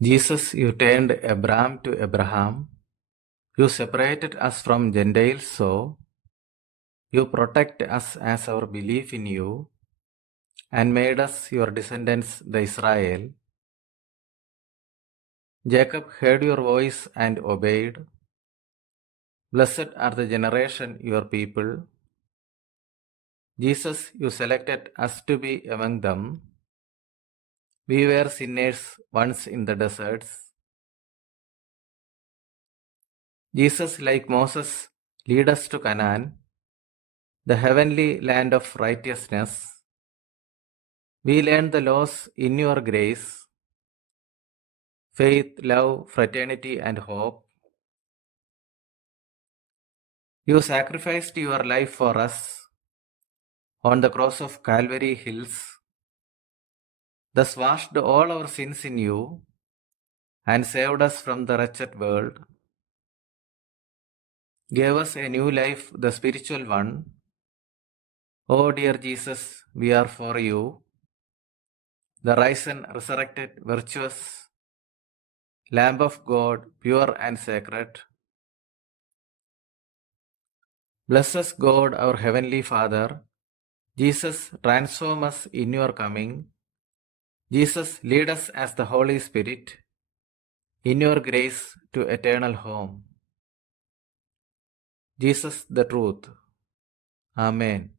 Jesus, you turned Abraham to Abraham. You separated us from Gentiles, so you protect us as our belief in you and made us your descendants, the Israel. Jacob heard your voice and obeyed. Blessed are the generation your people. Jesus, you selected us to be among them. We were sinners once in the deserts. Jesus, like Moses, lead us to Canaan, the heavenly land of righteousness. We learn the laws in your grace, faith, love, fraternity, and hope. You sacrificed your life for us on the cross of Calvary Hills, thus washed all our sins in you and saved us from the wretched world. Gave us a new life, the spiritual one. Oh dear Jesus, we are for you, the risen, resurrected, virtuous Lamb of God, pure and sacred. Bless us, God, our Heavenly Father. Jesus, transform us in your coming. Jesus, lead us as the Holy Spirit in your grace to eternal home. Jesus, the truth. Amen.